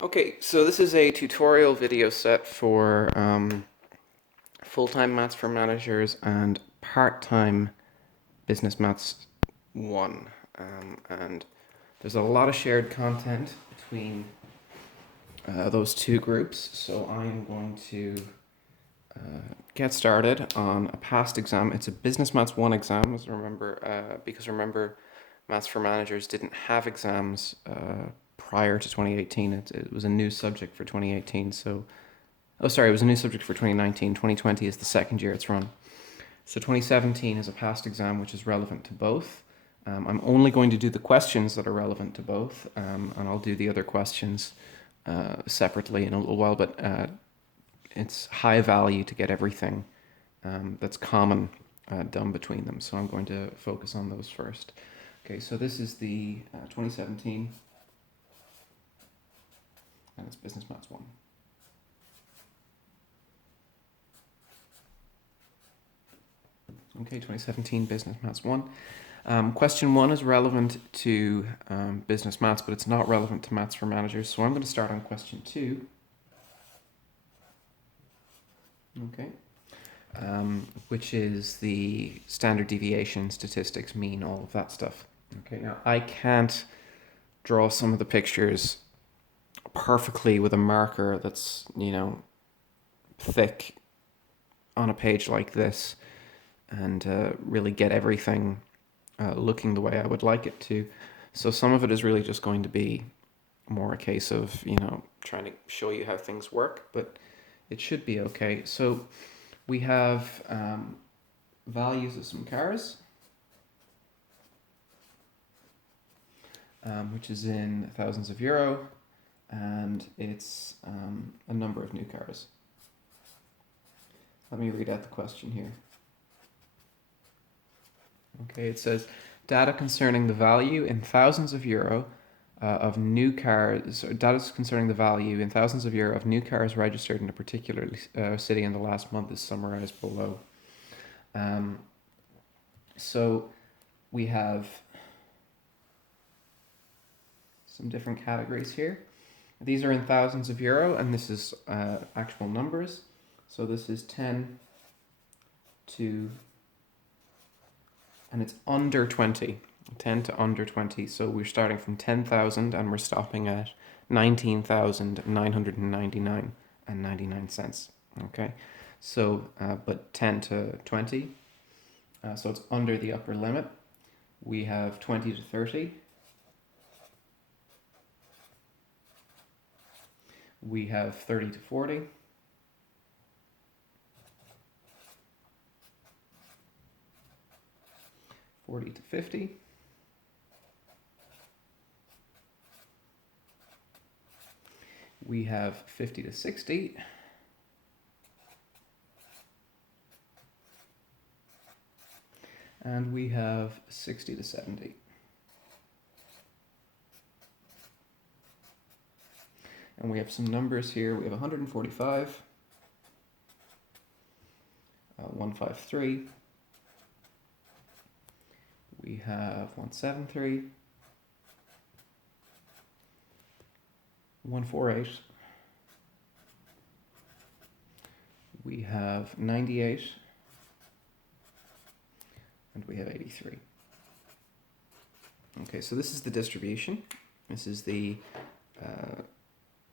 Okay, so this is a tutorial video set for full-time maths for managers and part-time business maths 1. And there's a lot of shared content between those two groups, so I'm going to get started on a past exam. It's a business maths 1 exam, as because remember, maths for managers didn't have exams prior to 2018. It was a new subject for 2018. So, oh, sorry, it was a new subject for 2019. 2020 is the second year it's run. So 2017 is a past exam which is relevant to both. I'm only going to do the questions that are relevant to both, and I'll do the other questions separately in a little while, but it's high value to get everything that's common done between them. So I'm going to focus on those first. Okay, so this is the 2017, and it's Business Maths 1. Okay, 2017 Business Maths 1. Question 1 is relevant to business maths, but it's not relevant to maths for managers. So I'm going to start on question 2. Okay. Which is the standard deviation, statistics, mean, all of that stuff. Okay, now I can't draw some of the pictures perfectly with a marker that's, thick on a page like this and really get everything looking the way I would like it to. So some of it is really just going to be more a case of, trying to show you how things work, but it should be okay. So we have values of some cars, which is in thousands of euro, and it's a number of new cars. Let me read out the question here. Okay, it says data concerning the value in thousands of euro of new cars, or data concerning the value in thousands of euro of new cars registered in a particular city in the last month is summarized below. So we have some different categories here. These are in thousands of euro, and this is actual numbers. So this is 10 to, and it's under 20, 10 to under 20. So we're starting from 10,000 and we're stopping at 19,999 and 99 cents. Okay, so but 10 to 20, so it's under the upper limit. We have 20 to 30. We have 30 to 40. $40 to $50. We have 50 to 60. And we have 60 to 70. And we have some numbers here. We have 145, 153. We have 173, 148. We have 98, and we have 83. Okay, so this is the distribution. This is the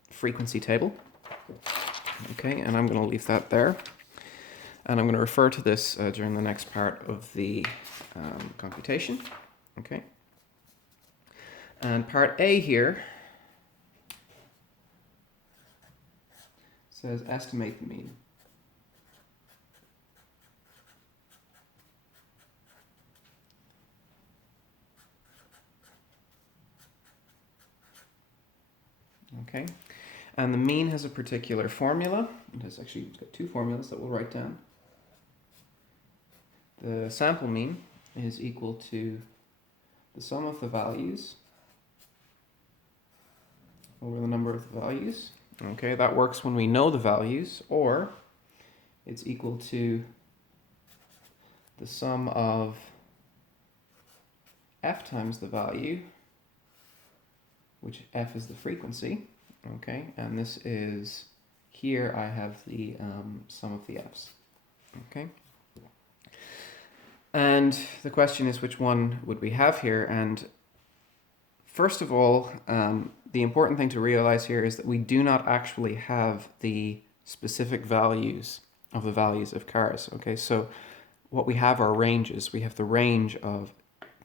frequency table. Okay, and I'm going to leave that there. And I'm going to refer to this during the next part of the computation. Okay. And part A here says estimate the mean. Okay. And the mean has a particular formula. It's got two formulas that we'll write down. The sample mean is equal to the sum of the values over the number of the values. Okay, that works when we know the values, or it's equal to the sum of f times the value, which f is the frequency, Okay, and this is, here I have the sum of the f's. Okay, and the question is which one would we have here? And first of all, the important thing to realize here is that we do not actually have the specific values of the values of cars. Okay, so what we have are ranges. We have the range of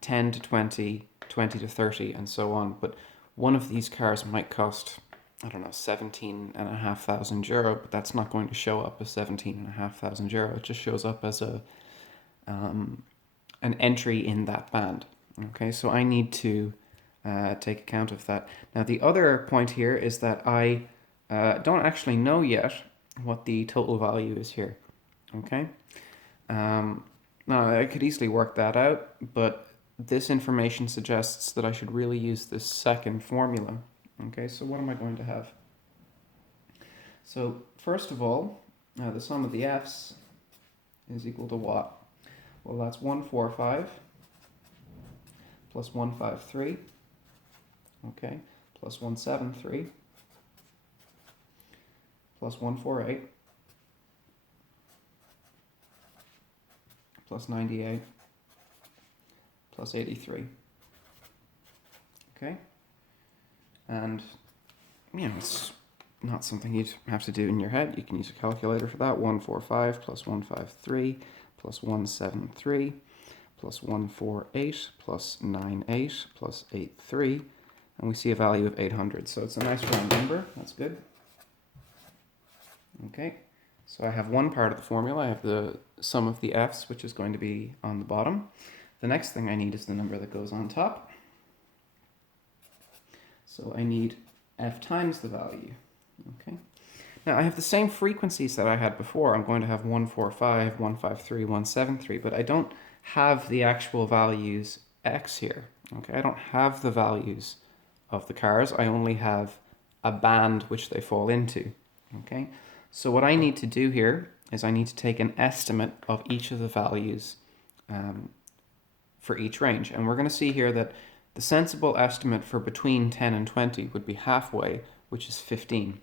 10 to 20, 20 to 30, and so on. But one of these cars might cost, I don't know, 17,500 euro, but that's not going to show up as 17,500 euro. It just shows up as a an entry in that band. Okay, so I need to take account of that. Now, the other point here is that I don't actually know yet what the total value is here. Okay, now I could easily work that out, but this information suggests that I should really use this second formula. Okay, so what am I going to have? So first of all, the sum of the f's is equal to what? Well, that's 145 plus 153, okay, plus 173 plus 148 plus 98 plus 83. Okay, and it's not something you'd have to do in your head. You can use a calculator for that. 145 plus 153 plus 173 plus 148 plus 98 plus 83, and we see a value of 800. So it's a nice round number. That's good. Okay, so I have one part of the formula. I have the sum of the f's, which is going to be on the bottom. The next thing I need is the number that goes on top. So I need f times the value. Okay. Now I have the same frequencies that I had before. I'm going to have 145, 153, 173, but I don't have the actual values x here. Okay, I don't have the values of the cars. I only have a band which they fall into. Okay, so what I need to do here is I need to take an estimate of each of the values for each range. And we're going to see here that the sensible estimate for between 10 and 20 would be halfway, which is 15.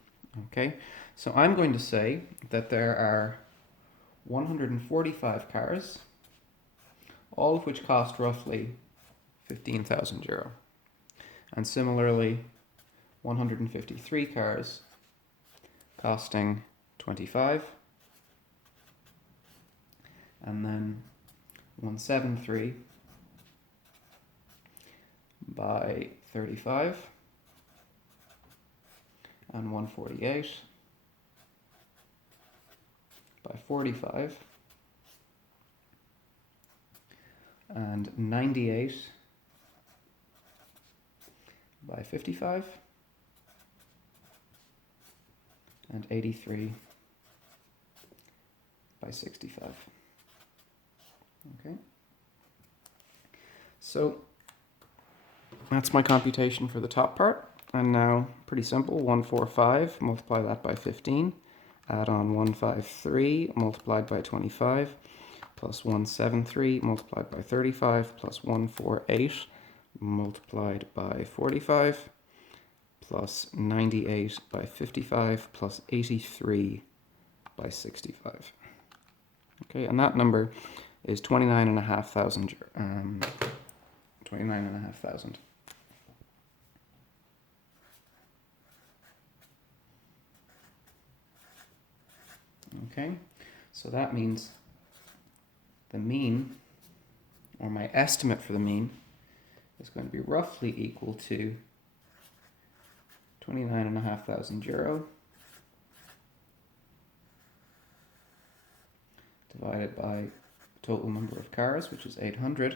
Okay, so I'm going to say that there are 145 cars, all of which cost roughly 15,000 euro. And similarly, 153 cars costing 25, and then 173 by 35, and 148 by 45, and 98 by 55, and 83 by 65. Okay, so that's my computation for the top part. And now, pretty simple, 145, multiply that by 15, add on 153 multiplied by 25, plus 173 multiplied by 35, plus 148 multiplied by 45, plus 98 by 55, plus 83 by 65. Okay, and that number is 29,500. 29,500. Okay, so that means the mean, or my estimate for the mean, is going to be roughly equal to 29,500 euro divided by total number of cars, which is 800,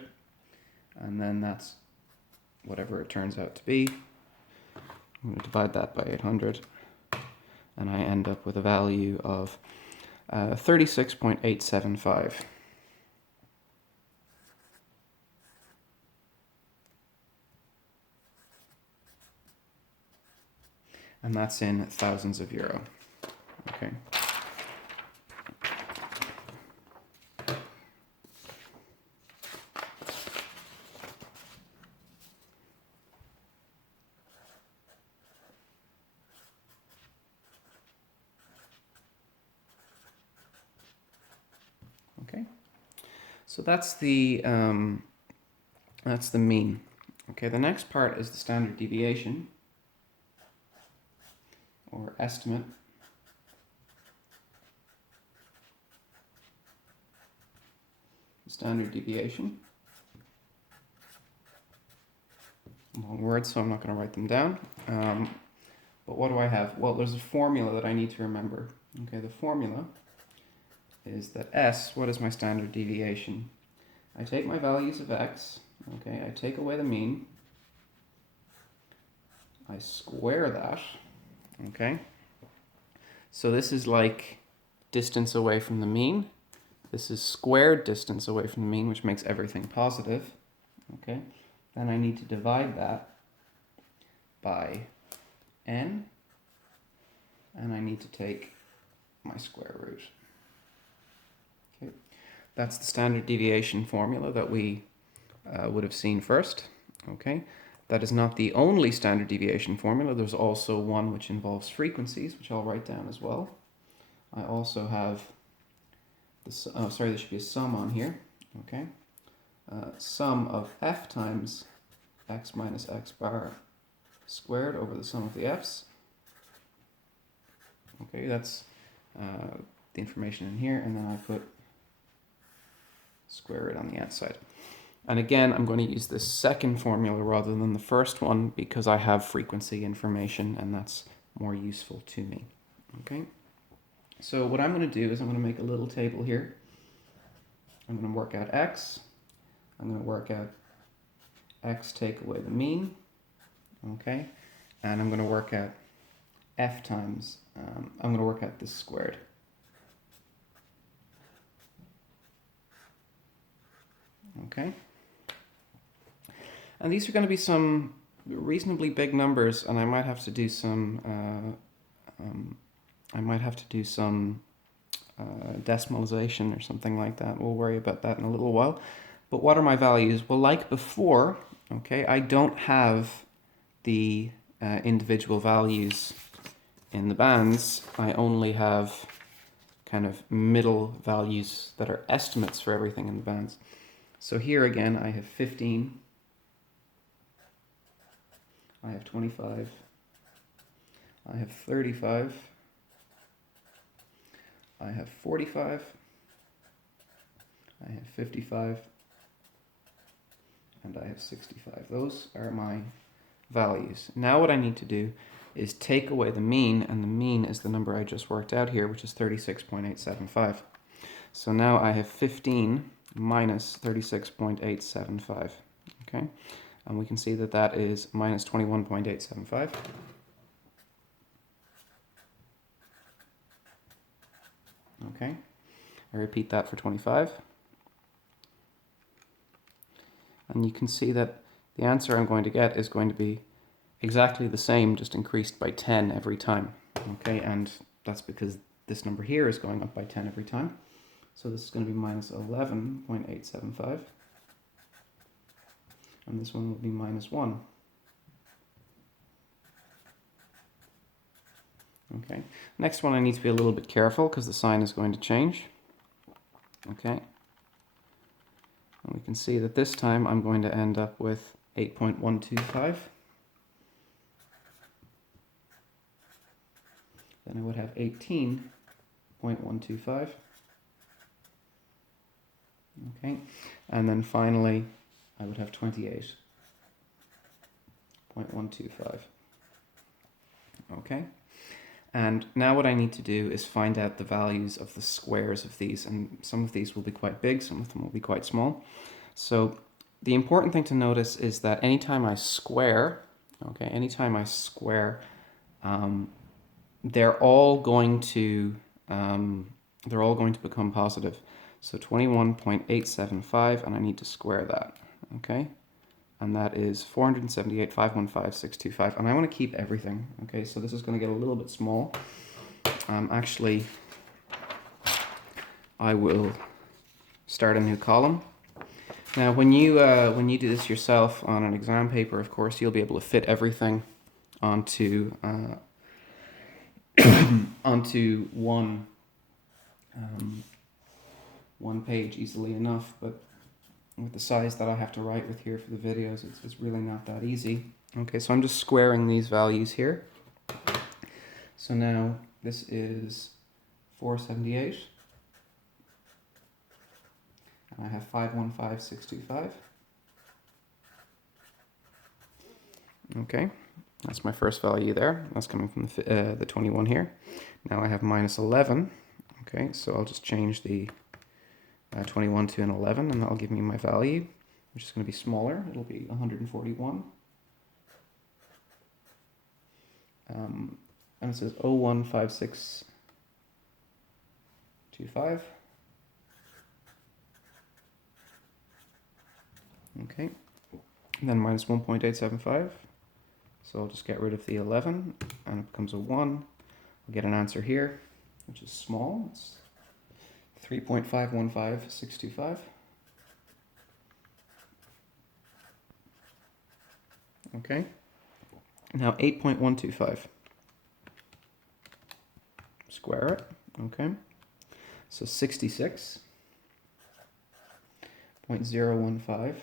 and then that's whatever it turns out to be. I'm going to divide that by 800, and I end up with a value of 36.875. And that's in thousands of euro. Okay. So that's the mean. Okay, the next part is the standard deviation, or estimate. Standard deviation. Long words, so I'm not going to write them down. But what do I have? Well, there's a formula that I need to remember. Okay, the formula is that S, what is my standard deviation? I take my values of X, okay, I take away the mean, I square that, okay? So this is like distance away from the mean. This is squared distance away from the mean, which makes everything positive, okay? Then I need to divide that by n, and I need to take my square root. Okay, that's the standard deviation formula that we would have seen first. Okay, that is not the only standard deviation formula. There's also one which involves frequencies, which I'll write down as well. I also have this. Oh, sorry, there should be a sum on here. Okay, sum of f times x minus x bar squared over the sum of the f's. Okay, that's the information in here, and then I put square root on the outside. And again, I'm going to use this second formula rather than the first one because I have frequency information and that's more useful to me. Okay, so what I'm going to do is I'm going to make a little table here. I'm going to work out x. I'm going to work out x take away the mean. Okay, and I'm going to work out f times, I'm going to work out this squared. Okay, and these are going to be some reasonably big numbers, and I might have to do some decimalization or something like that. We'll worry about that in a little while. But what are my values? Well, like before, okay, I don't have the individual values in the bands. I only have kind of middle values that are estimates for everything in the bands. So here again, I have 15, I have 25, I have 35, I have 45, I have 55, and I have 65. Those are my values. Now what I need to do is take away the mean, and the mean is the number I just worked out here, which is 36.875. So now I have 15 minus 36.875, okay? And we can see that that is minus 21.875. Okay, I repeat that for 25. And you can see that the answer I'm going to get is going to be exactly the same, just increased by 10 every time. Okay, and that's because this number here is going up by 10 every time. So this is going to be minus 11.875. And this one will be minus 1. Okay, next one I need to be a little bit careful because the sign is going to change. Okay, and we can see that this time I'm going to end up with 8.125. Then I would have 18.125. Okay, and then finally I would have 28.125. Okay, and now what I need to do is find out the values of the squares of these, and some of these will be quite big, some of them will be quite small. So the important thing to notice is that anytime I square, okay, they're all going to become positive. So 21.875, and I need to square that, okay? And that is 478,515,625, and I want to keep everything, okay? So this is going to get a little bit small. Actually, I will start a new column. Now, when you do this yourself on an exam paper, of course, you'll be able to fit everything onto onto one one page easily enough, but with the size that I have to write with here for the videos, it's really not that easy. Okay, so I'm just squaring these values here. So now this is 478, and I have 515625. Okay, that's my first value there. That's coming from the 21 here. Now I have minus 11. Okay, so I'll just change the 21 to an 11, and that'll give me my value, which is going to be smaller. It'll be 141. And it says 015625. Okay, and then minus 1.875. So I'll just get rid of the 11, and it becomes a 1. I'll get an answer here, which is small. It's 3.515625. Okay. Now 8.125. Square it. Okay. So 66.015.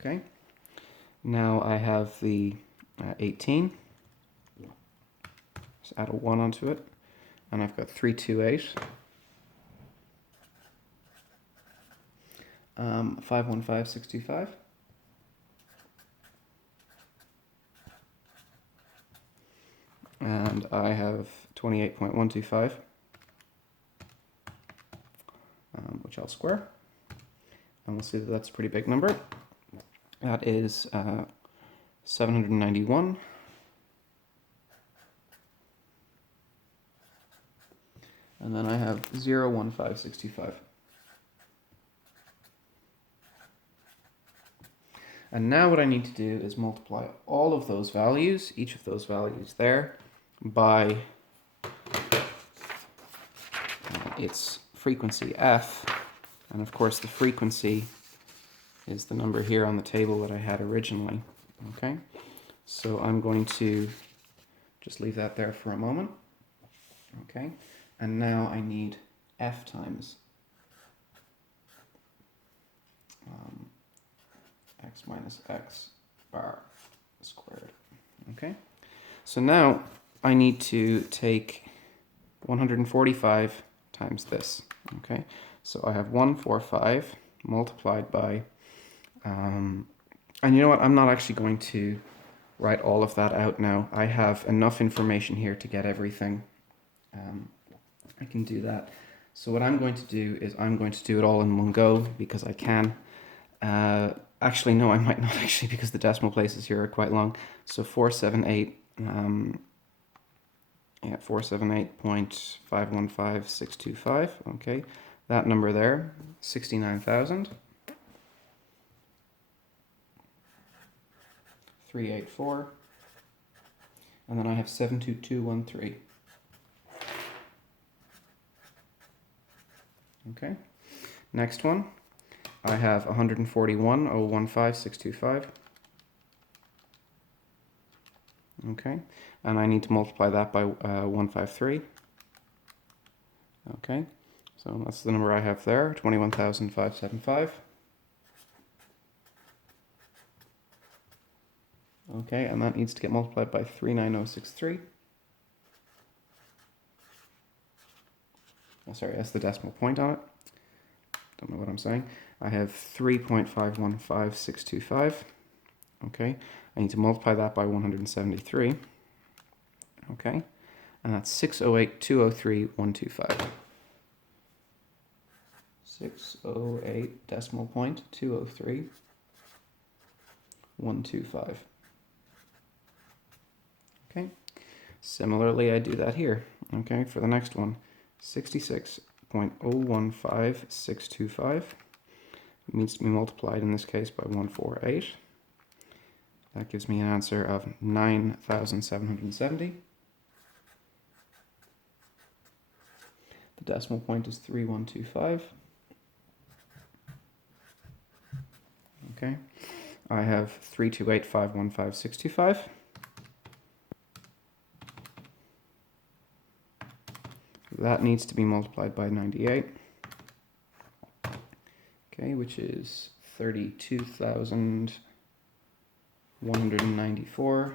Okay. Now I have the 18. Just add a 1 onto it, and I've got 328. 515625. And I have 28.125, which I'll square. And we'll see that that's a pretty big number. That is 791. And then I have 01565. And now what I need to do is multiply all of those values, each of those values there, by its frequency f. And of course the frequency is the number here on the table that I had originally. Okay, so I'm going to just leave that there for a moment. Okay, and now I need f times x minus x bar squared. Okay, so now I need to take 145 times this. Okay, so I have 145 multiplied by, and you know what, I'm not actually going to write all of that out now. I have enough information here to get everything. I can do that. So what I'm going to do is I'm going to do it all in one go because I can. Actually, no, I might not actually, because the decimal places here are quite long. So 478, 478.515625. Okay, that number there, 69,000. 384. And then I have 72213. Okay, next one. I have 141.015.625. Okay, and I need to multiply that by 153. Okay, so that's the number I have there, 21,575. Okay, and that needs to get multiplied by 39063. Oh, sorry, that's the decimal point on it. Don't know what I'm saying. I have 3.515625. Okay, I need to multiply that by 173. Okay, and that's 608.203.125. 608 decimal point 203.125. Okay, similarly I do that here. Okay, for the next one, 66.015625 needs to be multiplied in this case by 148. That gives me an answer of 9,770. The decimal point is 3125. Okay, I have 328.515.625. that needs to be multiplied by 98. Okay, which is 32,194.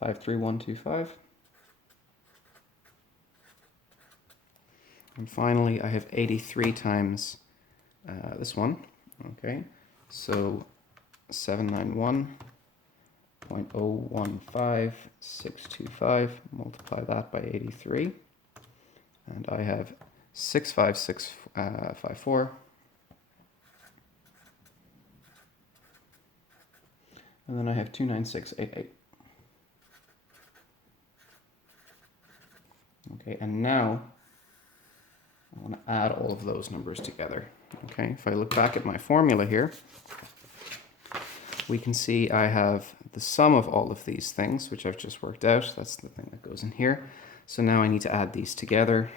53125. And finally, I have 83 times this one. Okay, so 791.015625, multiply that by 83, and I have 65654. And then I have 29688. Okay, and now I want to add all of those numbers together. Okay, if I look back at my formula here, we can see I have the sum of all of these things, which I've just worked out. That's the thing that goes in here. So now I need to add these together.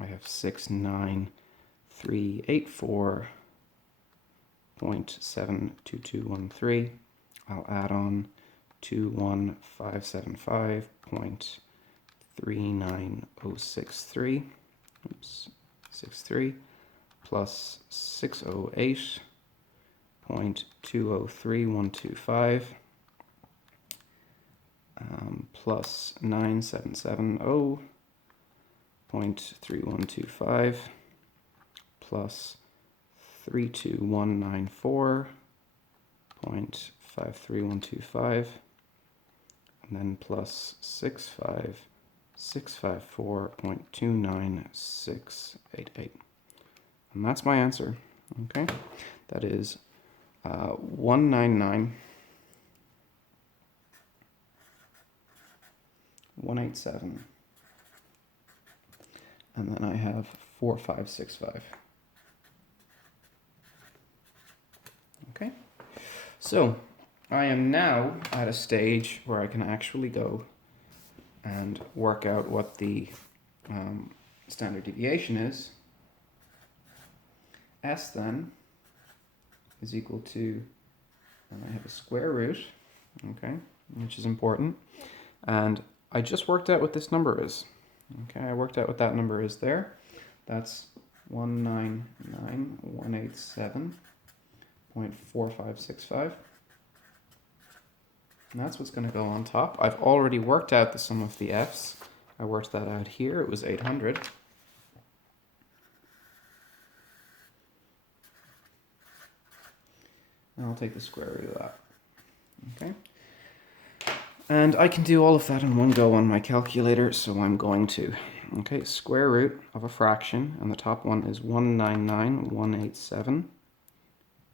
I have 69384.72213. I'll add on 21575.39063. Oops, 63 plus 608.203125 plus 9770.3125 plus 32194.53125, and then plus 65654.29688. And that's my answer. Okay, that is 199,187, and then I have 4565. Okay, so I am now at a stage where I can actually go and work out what the standard deviation is. S then is equal to, and I have a square root, okay, which is important, and I just worked out what this number is. Okay, I worked out what that number is there. That's 199,187.4565. And that's what's going to go on top. I've already worked out the sum of the f's. I worked that out here. It was 800. And I'll take the square root of that. Okay. And I can do all of that in one go on my calculator, so I'm going to. Okay, square root of a fraction, and the top one is 199,187.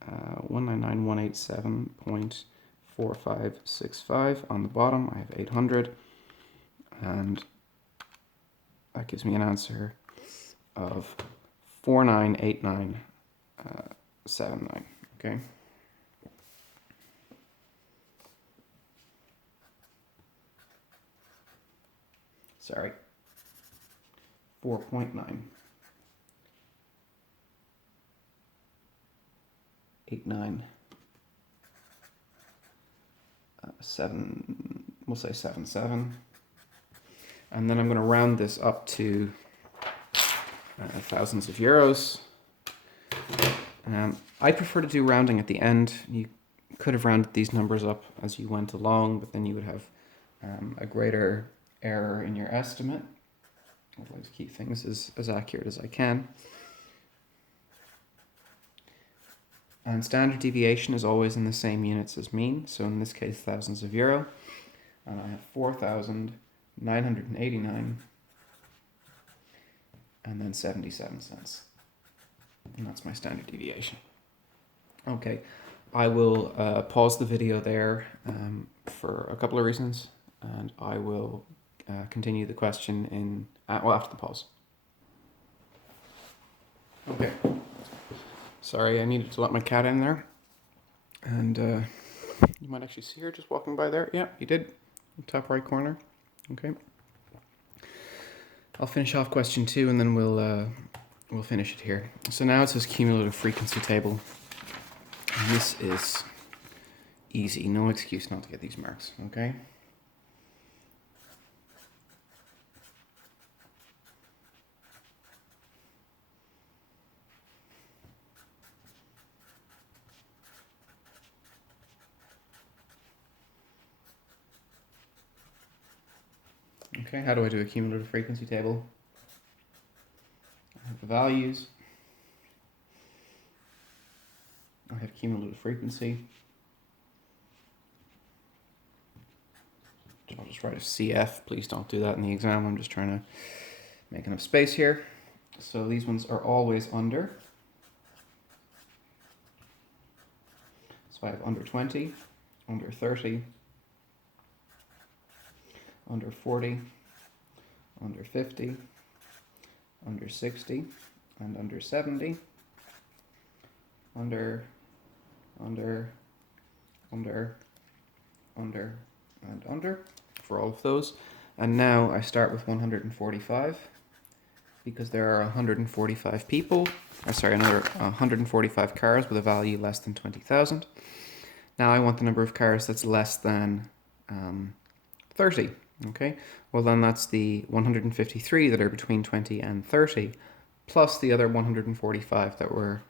199,187.4565. On the bottom, I have 800, and that gives me an answer of 498979. Okay. Sorry. 4.9. 89. 7, we'll say 77. And then I'm going to round this up to thousands of euros. I prefer to do rounding at the end. You could have rounded these numbers up as you went along, but then you would have a greater error in your estimate. I'd like to keep things as accurate as I can. And standard deviation is always in the same units as mean, so in this case thousands of euro. And I have 4,989 and then 77 cents. And that's my standard deviation. Okay, I will pause the video there for a couple of reasons, and I will continue the question after the pause. Okay. Sorry, I needed to let my cat in there. And you might actually see her just walking by there. Yeah, you did. Top right corner. Okay. I'll finish off question 2 and then we'll finish it here. So now it says cumulative frequency table. And this is easy. No excuse not to get these marks. Okay. Okay, how do I do a cumulative frequency table? I have the values. I have cumulative frequency. I'll just write a CF. Please don't do that in the exam. I'm just trying to make enough space here. So these ones are always under. So I have under 20, under 30, under 40, under 50, under 60, and under 70, under, and under for all of those. And now I start with 145 because there are 145 people, another 145 cars with a value less than 20,000. Now I want the number of cars that's less than 30. Okay, well then that's the 153 that are between 20 and 30, plus the other 145 that were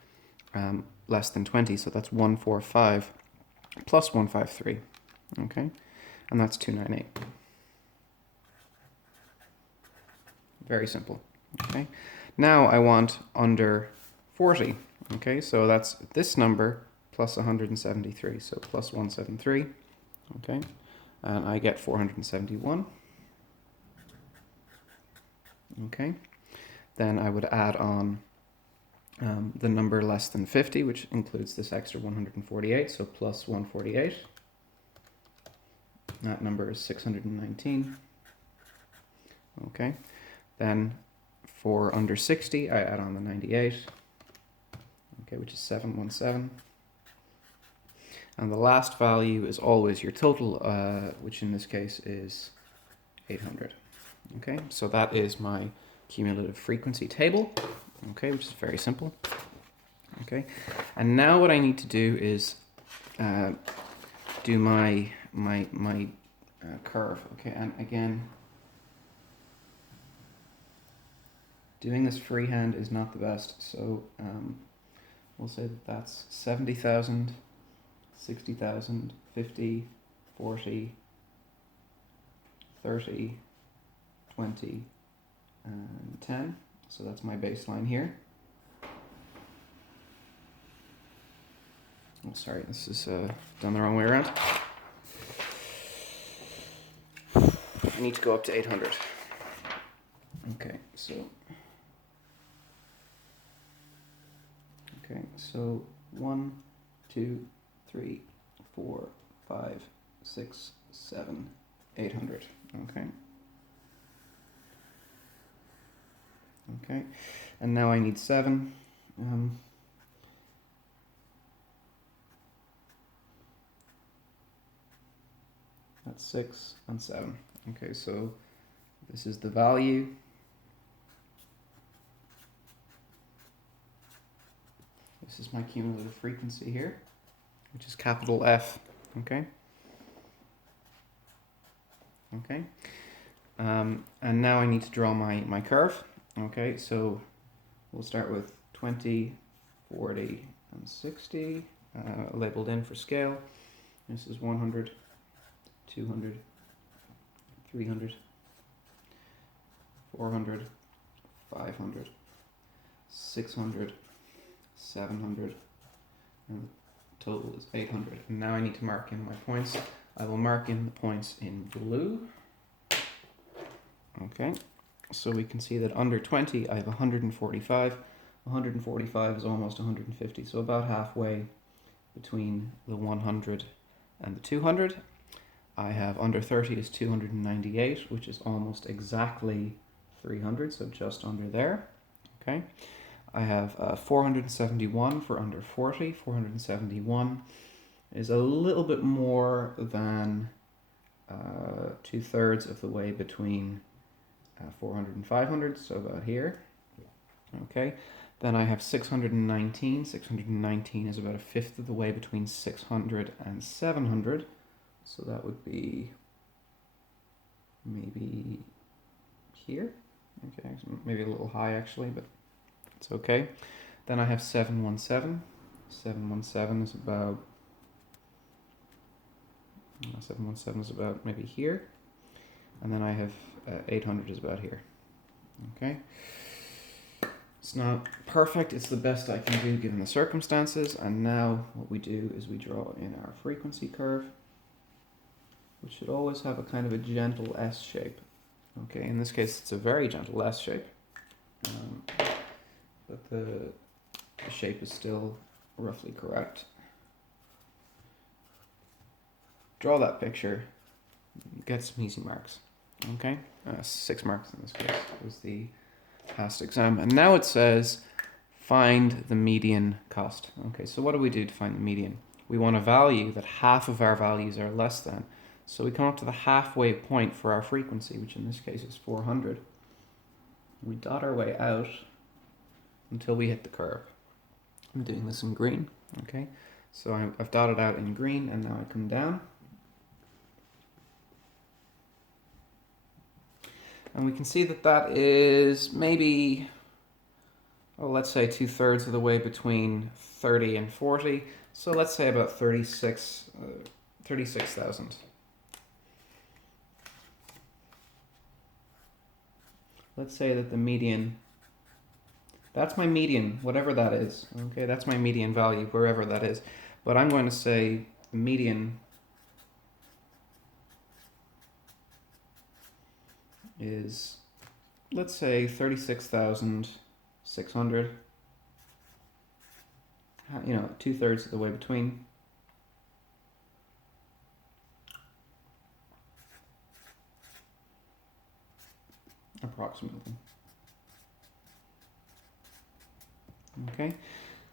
less than 20. So that's 145 plus 153. Okay, and that's 298. Very simple. Okay, now I want under 40. Okay, so that's this number plus 173, so plus 173. Okay, and I get 471. Okay, then I would add on the number less than 50, which includes this extra 148, so plus 148. That number is 619. Okay, then for under 60, I add on the 98, okay, which is 717. And the last value is always your total, which in this case is 800. Okay, so that is my cumulative frequency table, okay, which is very simple. Okay, and now what I need to do is do my curve. Okay, and again, doing this freehand is not the best, so we'll say that that's 70,000, 60,000, 50, 40, 30, 20, and 10. So that's my baseline here. Oh, sorry, this is done the wrong way around. I need to go up to 800. Okay, so 1, 2, 3, 4, 5, 6, 7, 800. Okay. Okay, and now I need 7. That's 6 and 7. Okay, so this is the value. This is my cumulative frequency here, which is capital F. Okay. Okay. And now I need to draw my curve. Okay, so we'll start with 20, 40, and 60, labeled in for scale. This is 100, 200, 300, 400, 500, 600, 700, and the total is 800. And now I need to mark in my points. I will mark in the points in blue. Okay, so we can see that under 20 I have 145. 145 is almost 150, so about halfway between the 100 and the 200. I have under 30 is 298, which is almost exactly 300, so just under there. Okay, I have 471 for under 40. 471 is a little bit more than 2/3 of the way between 400 and 500, so about here. Okay, then I have 619. 619 is about 1/5 of the way between 600 and 700, so that would be maybe here. Okay, maybe a little high actually, but it's okay. Then I have 717. 717 is about 717 is about maybe here. And then I have 800 is about here. Okay. It's not perfect, it's the best I can do given the circumstances. And now what we do is we draw in our frequency curve, which should always have a kind of a gentle S shape. Okay, in this case it's a very gentle S shape, but the shape is still roughly correct. Draw that picture, get some easy marks. Okay, 6 marks in this case was the past exam. And now it says find the median cost. Okay, so what do we do to find the median? We want a value that half of our values are less than. So we come up to the halfway point for our frequency, which in this case is 400. We dot our way out until we hit the curve. I'm doing this in green, okay? So I've dotted out in green, and now I come down. And we can see that that is maybe, well, let's say 2/3 of the way between 30 and 40. So let's say about 36,000. Let's say that the median, that's my median, whatever that is. Okay, that's my median value, wherever that is. But I'm going to say the median is, let's say 36,600. You know, 2/3 of the way between. Approximately. Okay,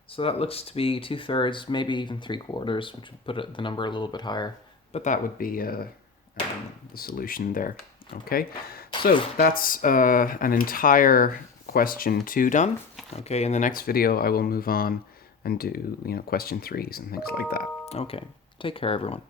so that looks to be 2/3, maybe even 3/4, which would put the number a little bit higher, but that would be the solution there. Okay, so that's an entire question 2 done. Okay, in the next video I will move on and do, you know, question 3s and things like that. Okay, take care everyone.